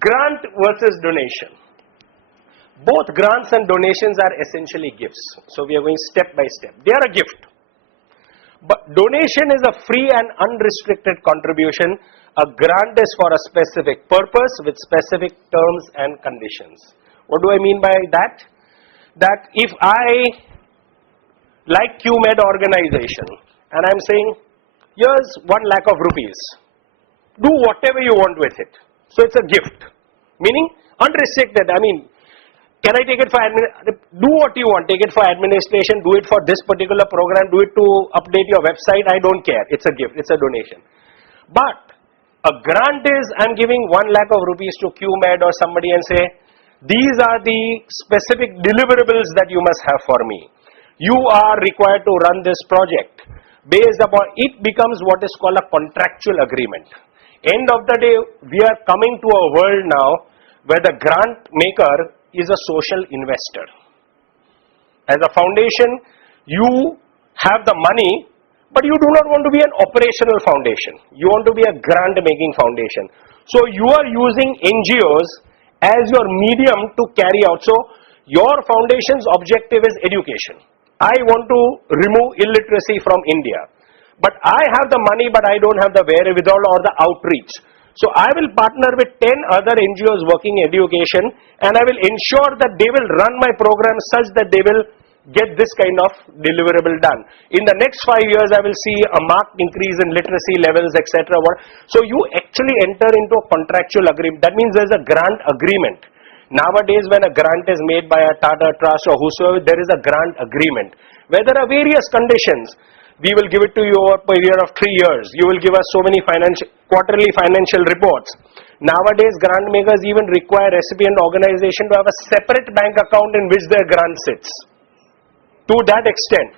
Grant versus donation. Both grants and donations are essentially gifts. So we are going step by step. They are a gift. But donation is a free and unrestricted contribution. A grant is for a specific purpose with specific terms and conditions. What do I mean by that? That if I like QMed organization and I'm saying, here's 1 lakh of rupees, do whatever you want with it. So it's a gift, meaning unrestricted. I mean, can I take it for, do what you want, take it for administration, do it for this particular program, do it to update your website, I don't care. It's a gift, it's a donation. But a grant is, I'm giving 1 lakh of rupees to QMed or somebody and say, these are the specific deliverables that you must have for me. You are required to run this project. Based upon, it becomes what is called a contractual agreement. End of the day, we are coming to a world now where the grant maker is a social investor. As a foundation, you have the money, but you do not want to be an operational foundation. You want to be a grant-making foundation. So you are using NGOs as your medium to carry out. So your foundation's objective is education. I want to remove illiteracy from India. But I have the money, but I don't have the wherewithal or the outreach. So I will partner with 10 other NGOs working education, and I will ensure that they will run my program such that they will get this kind of deliverable done. In the next 5 years, I will see a marked increase in literacy levels, etc. So you actually enter into a contractual agreement. That means there is a grant agreement. Nowadays, when a grant is made by a Tata Trust or whosoever, there is a grant agreement where there are various conditions. We will give it to you over a period of 3 years. You will give us so many quarterly financial reports. Nowadays, grant makers even require recipient organization to have a separate bank account in which their grant sits. To that extent,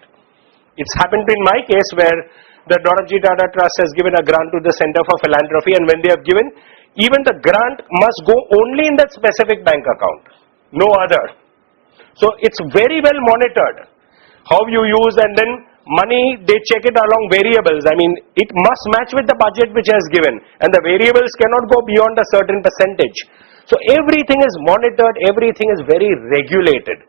it's happened in my case where the Dorothy Tata Trust has given a grant to the Center for Philanthropy, and when they have given, even the grant must go only in that specific bank account, no other. So it's very well monitored how you use, and then money, they check it along variables. I mean, it must match with the budget which has given, and the variables cannot go beyond a certain percentage. So everything is monitored, everything is very regulated.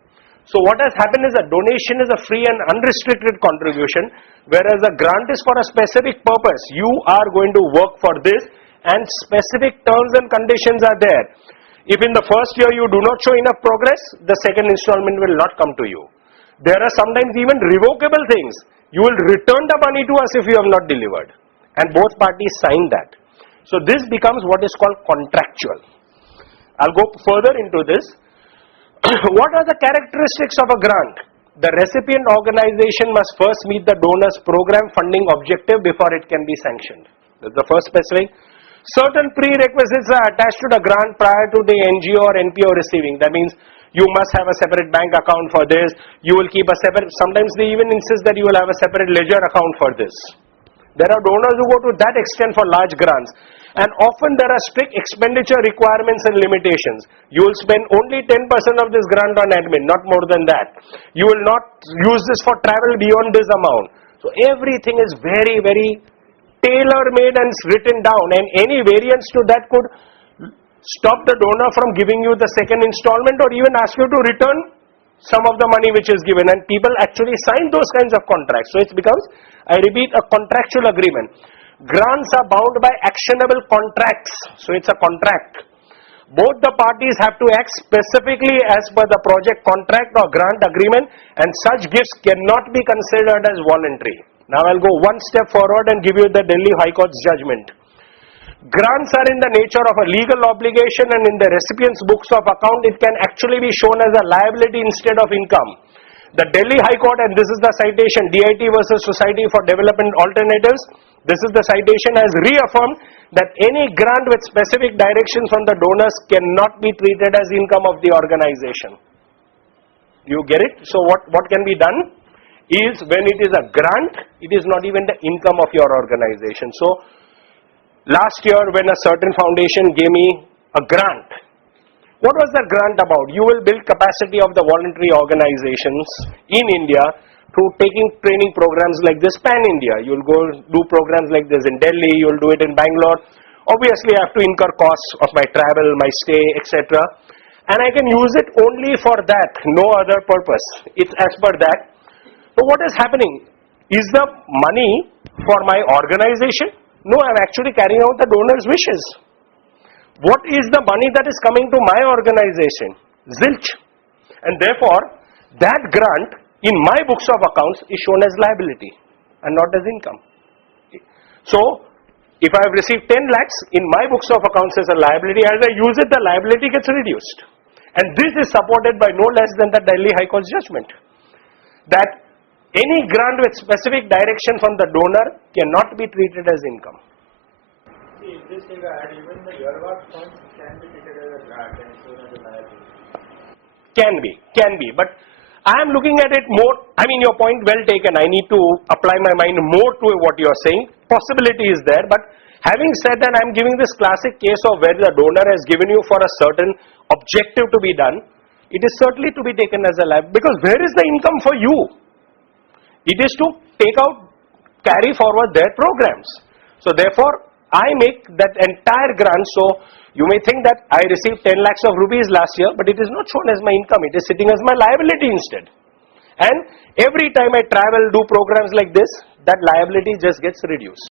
So what has happened is a donation is a free and unrestricted contribution, whereas a grant is for a specific purpose. You are going to work for this, and specific terms and conditions are there. If in the first year you do not show enough progress, the second installment will not come to you. There are sometimes even revocable things. You will return the money to us if you have not delivered. And both parties sign that. So this becomes what is called contractual. I'll go further into this. What are the characteristics of a grant? The recipient organization must first meet the donor's program funding objective before it can be sanctioned. That's the first specific. Certain prerequisites are attached to the grant prior to the NGO or NPO receiving. That means you must have a separate bank account for this. You will keep a separate, sometimes they even insist that you will have a separate ledger account for this. There are donors who go to that extent for large grants. And often there are strict expenditure requirements and limitations. You will spend only 10% of this grant on admin, not more than that. You will not use this for travel beyond this amount. So everything is very, very tailor-made and written down, and any variance to that could stop the donor from giving you the second installment or even ask you to return some of the money which is given, and people actually sign those kinds of contracts. So it becomes, I repeat, a contractual agreement. Grants are bound by actionable contracts. So it's a contract. Both the parties have to act specifically as per the project contract or grant agreement, and such gifts cannot be considered as voluntary. Now I'll go one step forward and give you the Delhi High Court's judgment. Grants are in the nature of a legal obligation, and in the recipient's books of account, it can actually be shown as a liability instead of income. The Delhi High Court, and this is the citation, DIT versus Society for Development Alternatives, this is the citation, has reaffirmed that any grant with specific directions from the donors cannot be treated as income of the organization. You get it? So what can be done is, when it is a grant, it is not even the income of your organization. So last year when a certain foundation gave me a grant, what was the grant about? You will build capacity of the voluntary organizations in India through taking training programs like this pan-India. You will go do programs like this in Delhi, you will do it in Bangalore. Obviously, I have to incur costs of my travel, my stay, etc. And I can use it only for that, no other purpose. It's as per that. So what is happening? Is the money for my organization? No, I'm actually carrying out the donor's wishes. What is the money that is coming to my organization? Zilch. And therefore, that grant in my books of accounts is shown as liability and not as income. So, if I have received 10 lakhs in my books of accounts as a liability, as I use it, the liability gets reduced. And this is supported by no less than the Delhi High Court's judgment, that any grant with specific direction from the donor cannot be treated as income. See, if this thing add, even the earmarked funds can be treated as a grant and shown as a liability. Can be, but I am looking at it more, I mean, your point well taken. I need to apply my mind more to what you are saying. Possibility is there, but having said that, I am giving this classic case of where the donor has given you for a certain objective to be done. It is certainly to be taken as a liability, because where is the income for you? It is to take out, carry forward their programs. So therefore, I make that entire grant. So you may think that I received 10 lakhs of rupees last year, but it is not shown as my income. It is sitting as my liability instead. And every time I travel, do programs like this, that liability just gets reduced.